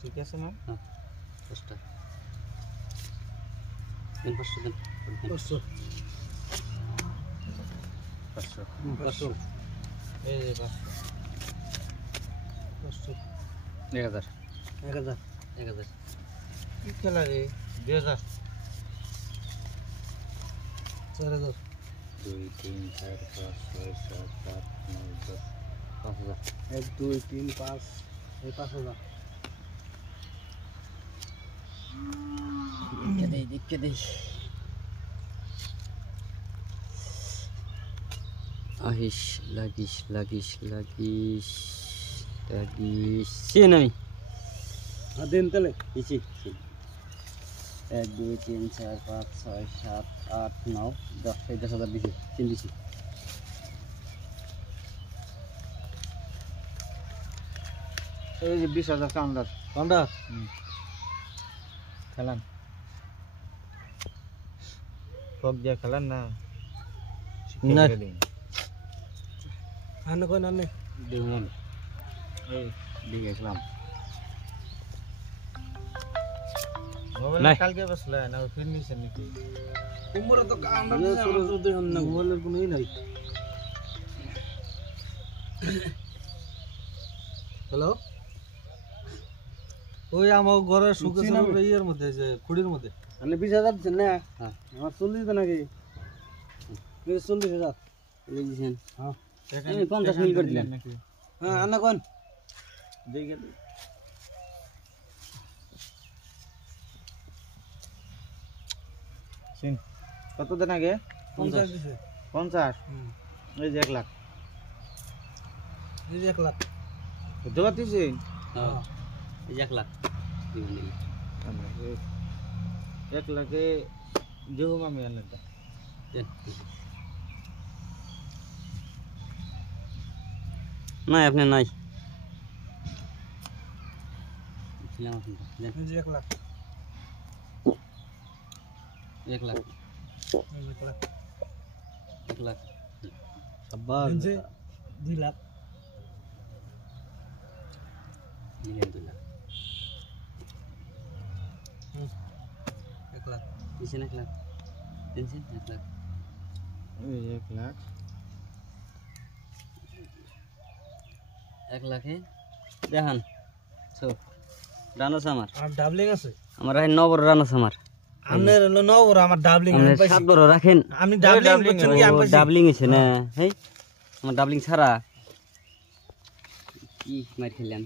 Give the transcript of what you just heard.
ঠিক আছে না? হ্যাঁ 5টা দেন 500 দেন 500 500 এই যে 500 1000 1000 কি খেলা রে 2000 4000 2 3 4 5 6 7 8 9 10 5000 1 2 3 5 এই 5000 দিকে দেই আহিস লাগিস সে নাই দেন তাহলে ইসি 1 2 3 4 5 6 7 8 9 10 10,000 দিছি তিন দিছি এই যে 20000 কাউন্টার কাউন্টার খেলান ফক দিয়া খেলান না না। দিন আনে কোন আনে দেউন এই দিয়েছিলাম মোবাইল নাই। কালকে বসলে না ফির নিছেন নাকি তোমরা তো কাউন্টার দিছে আমরা তো দেন না মোবাইলের কোনোই নাই হ্যালো ওই আমার ঘরের সুকেশের ইয়ের মধ্যে যে খুঁড়ির মধ্যে আপনি 20,000 দিচ্ছেন না হ্যাঁ আমার 40 তো নাকি 40,000 এই দিছেন হ্যাঁ এই 50 মিনিট করে দিলেন নাকি হ্যাঁ আনা কোন দেই গেল সিন কত দিন আগে 50 দিছে 50 এই যে 1 লাখ এই যে 1 লাখ জগা দিছি হ্যাঁ এই যে 1 লাখ দিবেন 1 লাখে দেবো আমি আনটা দেন নাই আপনি নাই ছিলাম আপনি দেন এই যে 1 লাখ 1 লাখ এই যে 1 লাখ 1 লাখ আবার এই যে 2 লাখ দিলেন 2 লাখ 1 লাখ দিছেন 1 লাখ দিছেন 1 লাখ এই 1 লাখ 1 লাখে দেখান সো রানাস আমার আর ডাবলিং আছে আমার রাখেন 9 বড় রানাস আমার আমনের হলো 9 বড় আমার ডাবলিং আপনি আমি পাইছি 7 বড় রাখেন আমি ডাবলিং বুঝছেন কি আমি পাইছি ডাবলিং হইছে না হেই আমার ডাবলিং ছাড়া কি মার খেলেন